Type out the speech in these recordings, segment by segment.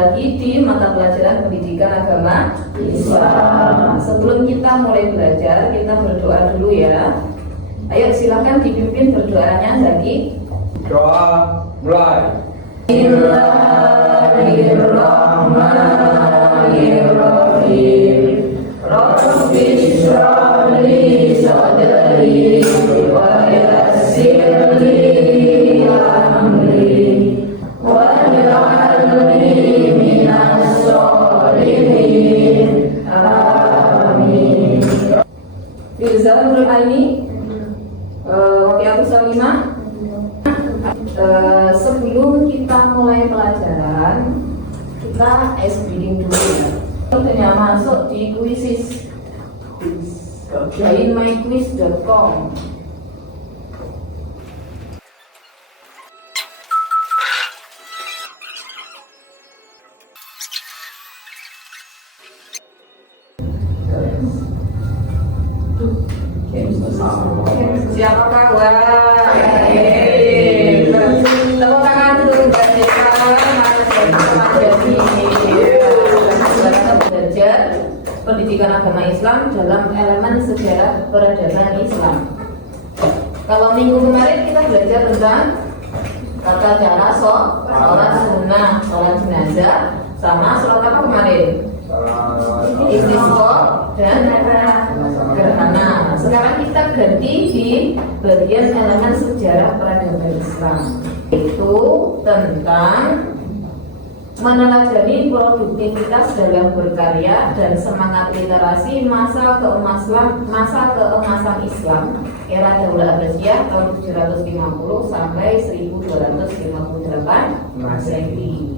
lagi di mata pelajaran pendidikan agama Islam. Sebelum kita mulai belajar, kita berdoa dulu ya. Ayo silakan dipimpin berdoanya Zaki. Doa mulai. Bismillahirrahmanirrahim. Rabbi shrah li sadri wa yassir li amri waj'alni minas sholihin. Amin. Rizal Nurul Aini, Waqiatus Salimah. Sebelum kita mulai pelajaran, kita ice breathing dulu ya. Tentunya masuk di quizzes, joinmyquiz.com. Siapa kawan? Tepuk tangan dulu buat kita. Belajar pendidikan agama Islam dalam elemen sejarah peradaban Islam. Kalau minggu kemarin kita belajar tentang tata cara sholat sunnah, sholat jenazah, sama sholat apa kemarin? Istisqa dan gerhana. Sekarang kita ganti di bagian elemen sejarah peradaban Islam, itu tentang meneladani produktivitas dalam berkarya dan semangat literasi masa keemasan Islam era Daulah Abbasiyah tahun 750 sampai 1258 Masehi.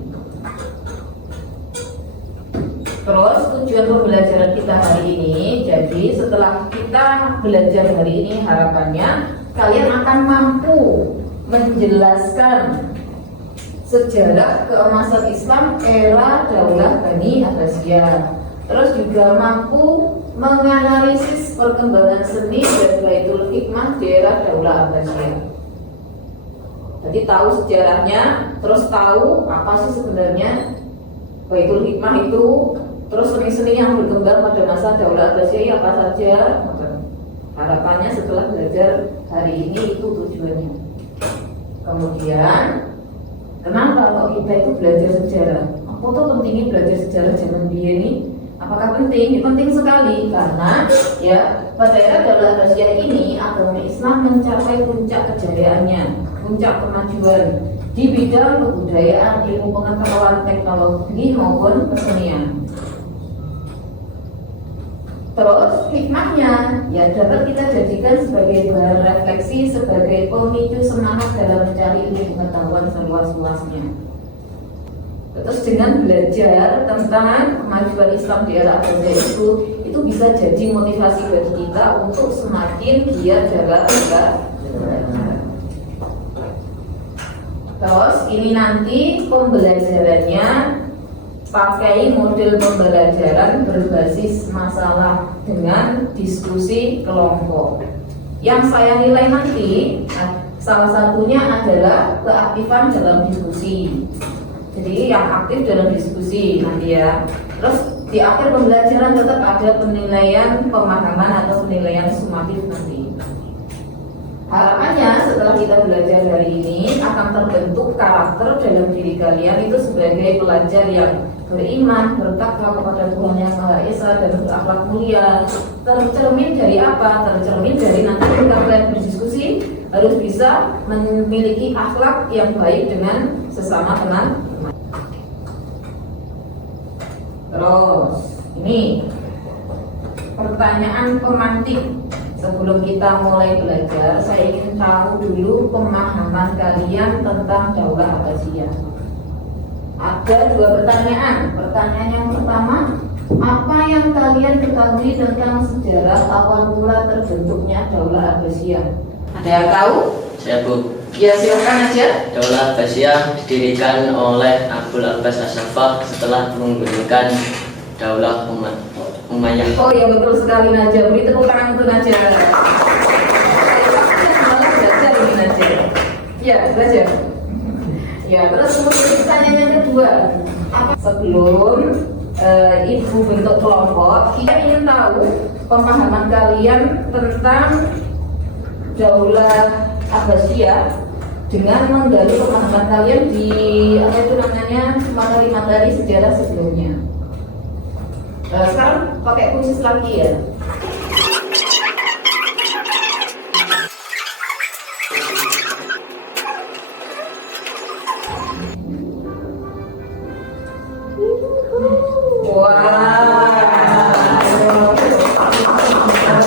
Terus tujuan pembelajaran kita hari ini, jadi setelah kita belajar hari ini harapannya kalian akan mampu menjelaskan sejarah keemasan Islam era Daulah Bani Abbasiyah. Terus juga mampu menganalisis perkembangan seni dan Baitul Hikmah di era Daulah Abbasiyah. Jadi tahu sejarahnya, terus tahu apa sih sebenarnya Baitul Hikmah itu, terus seni-seni yang berkembang pada masa Daulah Abbasiyah apa saja. Harapannya setelah belajar hari ini itu tujuannya. Kemudian kenapa kalau kita itu belajar sejarah? Apa tuh pentingnya belajar sejarah zaman biyen ini? Apakah penting? Ya, penting sekali karena ya pada era Daulah Abbasiyah ini agama Islam mencapai puncak kejayaannya, puncak kemajuan di bidang kebudayaan, ilmu pengetahuan, teknologi maupun kesenian. Terus hikmahnya ya dapat kita jadikan sebagai bahan refleksi, sebagai pemicu semangat dalam mencari ilmu pengetahuan seluas-luasnya. Terus dengan belajar tentang kemajuan Islam di era Abbasiyah itu bisa jadi motivasi bagi kita untuk semakin giat dalam belajar. Terus ini nanti pembelajarannya pakai model pembelajaran berbasis masalah dengan diskusi kelompok. Yang saya nilai nanti salah satunya adalah keaktifan dalam diskusi. Jadi yang aktif dalam diskusi nanti ya. Terus di akhir pembelajaran tetap ada penilaian pemahaman atau penilaian sumatif nanti. Harapannya setelah kita belajar hari ini akan terbentuk karakter dalam diri kalian itu sebagai pelajar yang beriman, bertakwa kepada Tuhan Yang Maha Esa dan berakhlak mulia. Tercermin dari apa? Tercermin dari nanti ketika kalian berdiskusi harus bisa memiliki akhlak yang baik dengan sesama teman. Terus ini pertanyaan pemantik. Sebelum kita mulai belajar, saya ingin tahu dulu pemahaman kalian tentang Daulah Abbasiyah. Ada dua pertanyaan. Pertanyaan yang pertama, apa yang kalian ketahui tentang sejarah awal mula terbentuknya Daulah Abbasiyah? Ada yang tahu? Saya Bu. Ya silakan aja. Daulah Abbasiyah didirikan oleh Abul Abbas As-Saffah setelah menggulingkan Daulah Umayyah. Oh ya betul sekali Najwa. Beri tepuk tangan untuk Najwa. Semangat belajar ini Najwa. Ya belajar. Ya terus kemudian pertanyaan yang kedua, Sebelum ibu bentuk kelompok, kita ingin tahu pemahaman kalian tentang Daulah Abbasiyah dengan menggali pemahaman kalian di materi-materi sejarah sebelumnya. Sekarang pakai khusus lagi ya.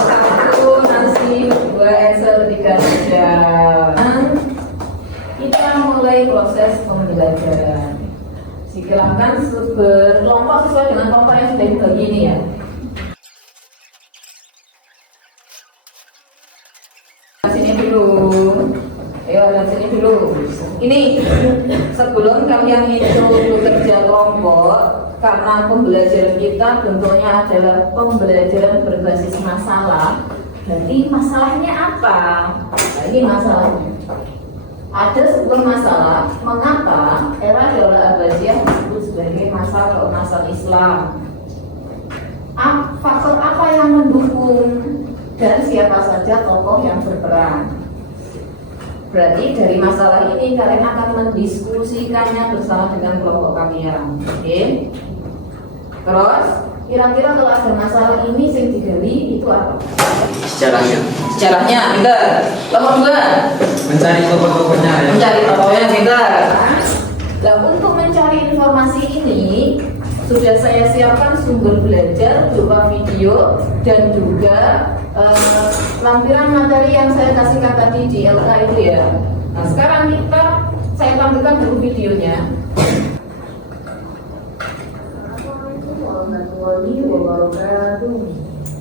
Satu nasi, dua Excel, tiga jam. Kita mulai proses pembelajaran. Silakan berkelompok sesuai dengan kelompok yang sudah dibagi ini ya. Sini dulu. Ayo dari sini dulu. Ini sebelum kalian itu bekerja kelompok, karena pembelajaran kita bentuknya adalah pembelajaran berbasis masalah. Jadi masalahnya apa? Nah, ini masalahnya. Ada sebuah masalah, mengapa era Daulah Abbasiyah disebut sebagai masa keemasan Islam? Faktor apa yang mendukung dan siapa saja tokoh yang berperan? Berarti dari masalah ini kalian akan mendiskusikannya bersama dengan kelompok kalian. Oke? Terus kira-kira kalau ada masalah ini yang digali itu apa? Sejarahnya. Sejarahnya, benar. Nomor 2, Mencari tokoh-tokohnya ya. mencari tokohnya, benar. Nah, untuk mencari informasi ini sudah saya siapkan sumber belajar berupa video dan juga lampiran materi yang saya kasihkan tadi di LK itu ya. Nah, sekarang saya tampilkan dulu videonya. Assalamualaikum warahmatullahi wabarakatuh.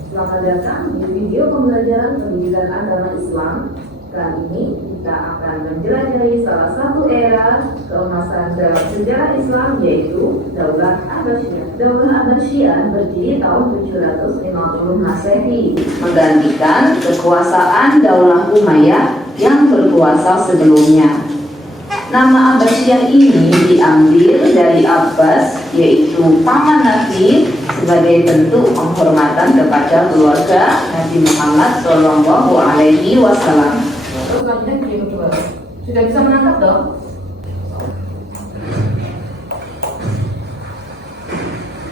Selamat datang di video pembelajaran pendidikan agama Islam. Kali ini kita akan menjelajahi salah satu era keemasan dalam sejarah Islam, yaitu Daulah Abbasiyah. Daulah Abbasiyah berdiri tahun 750 Masehi, menggantikan kekuasaan Daulah Umayyah yang berkuasa sebelumnya. Nama Abbasiyah ini diambil dari Abbas, yaitu paman Nabi, sebagai bentuk penghormatan kepada keluarga Nabi Muhammad Shallallahu Alaihi Wasallam. Terus lanjutnya video kedua. Sudah bisa menangkap dong?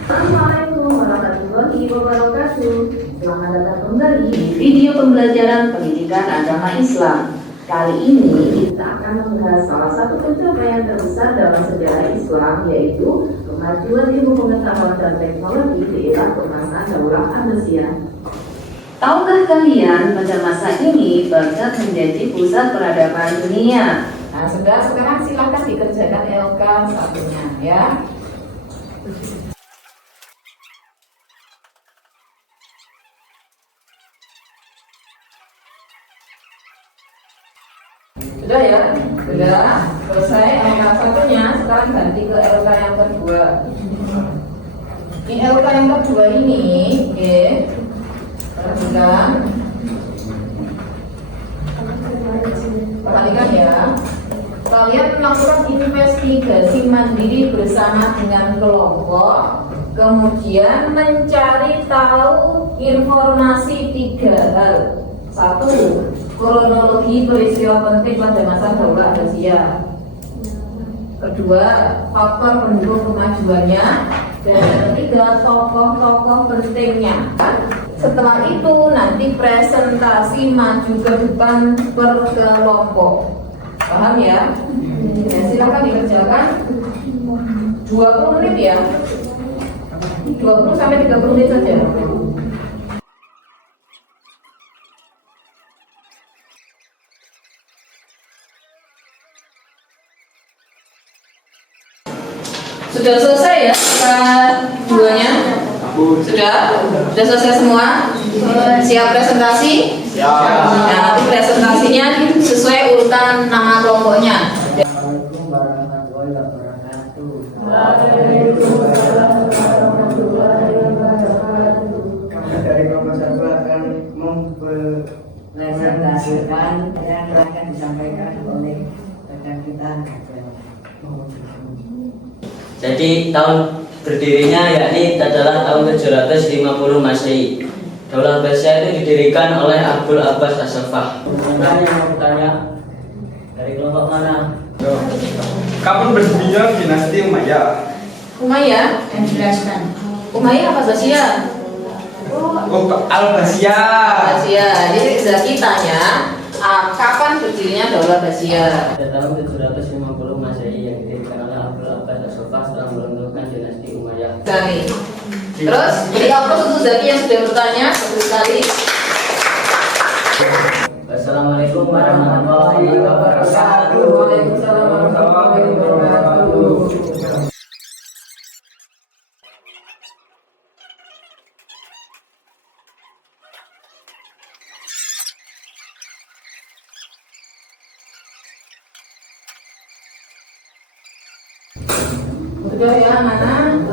Assalamualaikum warahmatullahi wabarakatuh. Selamat datang kembali di video pembelajaran pendidikan agama Islam. Kali ini kita akan membahas salah satu pencapaian terbesar dalam sejarah Islam, yaitu kemajuan ilmu pengetahuan dan teknologi di era keemasan Daulah Abbasiyah. Tahukah kalian pada masa ini Baghdad menjadi pusat peradaban dunia? Nah, sekarang silahkan dikerjakan LK satunya ya. Sudah ya? Sudah selesai LK satunya, sekarang ganti ke LK yang kedua. Di LK yang kedua ini, oke. Perhatikan ya. Kalian melakukan investigasi mandiri bersama dengan kelompok, kemudian mencari tahu informasi 3 hal. 1. Kronologi peristiwa penting pada masa Daulah Abbasiyah. Kedua, faktor pendukung kemajuannya. Dan yang ketiga, tokoh-tokoh pentingnya. Setelah itu nanti presentasi maju ke depan per kelompok. Paham ya? Ya, silakan dikerjakan 20 menit ya. 20 sampai 30 menit saja. Sudah selesai ya duanya? Sudah selesai semua? Siap presentasi? Siap. Nah, nanti presentasinya sesuai urutan nama kelompoknya. Assalamualaikum warahmatullahi wabarakatuh. Waalaikumsalam warahmatullahi wabarakatuh. Kami dari kelompok satu akan mempresentasikan yang akan disampaikan oleh rekan kita. Jadi tahun berdirinya yakni adalah tahun 750 Masehi. Daulah Abbasiyah itu didirikan oleh Abul Abbas As-Saffah. Ada yang mau bertanya? Dari kelompok mana? Kapan berdirinya dinasti Umayyah? Umayyah? Dan jelaskan. Umayyah apa Abbasiyah? Oh, Al-Abbasiyah. Abbasiyah. Jadi Zaki tanya, kapan berdirinya Daulah Abbasiyah? Pada tahun 750 Masehi yang didirikan oleh Abul Abbas As-Saffah setelah meruntuhkan dinasti Umayyah. Zaki. Terus beri aplaus untuk Zaki yang sudah bertanya satu kali. Wassalamualaikum warahmatullahi wabarakatuh. Waalaikumsalam warahmatullahi wabarakatuh. Udah ya anak-anak,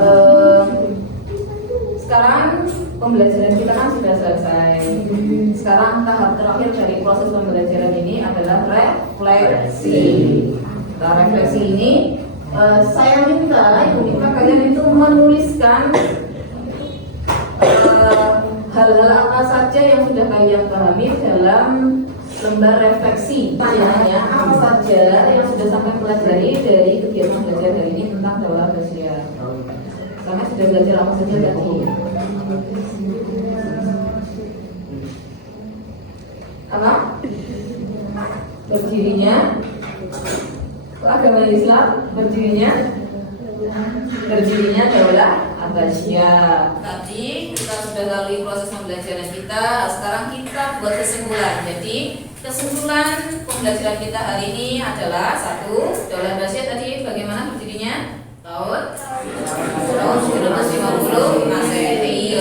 sekarang pembelajaran kita kan sudah selesai. Sekarang tahap terakhir dari proses pembelajaran ini adalah refleksi. Nah, refleksi ini saya minta kalian itu menuliskan hal-hal apa saja yang sudah kalian pahami dalam lembar refleksi. Pertanyaannya, apa saja yang sudah sampai pelajari dari kegiatan belajar hari ini tentang Daulah Abbasiyah? Sampai sudah belajar apa saja tadi? Apa? Berdirinya agama Islam, berdirinya Daulah Abbasiyah. Tadi kita sudah lalui proses pembelajaran kita. Sekarang kita buat kesimpulan. Jadi kesimpulan pembelajaran kita hari ini adalah satu, Daulah Abbasiyah tadi bagaimana berdirinya? Tahun 750 Masehi.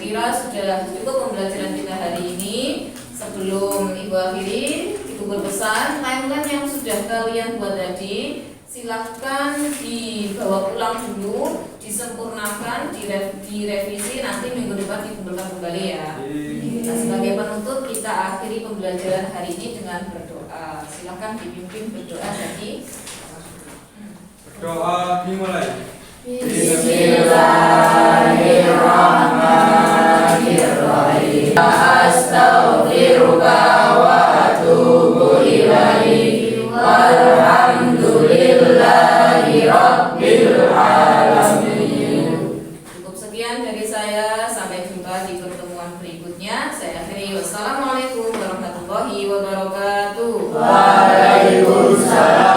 Kira sudah cukup pembelajaran kita hari ini. Sebelum Ibu akhiri, Ibu berpesan timeline yang sudah kalian buat tadi silahkan dibawa pulang dulu, disempurnakan, direvisi, nanti minggu depan dikumpulkan kembali ya. Nah, sebagai penutup kita akhiri pembelajaran hari ini dengan berdoa. Silahkan dipimpin berdoa tadi. Doa dimulai. Bismillahirrahmanirrahim. Astaghfiruka wa atubu ilaik. Walhamdulillahi rabbil alamin. Cukup sekian dari saya. Sampai jumpa di pertemuan berikutnya. Saya akhiri. Wassalamualaikum warahmatullahi wabarakatuh. Waalaikumsalam.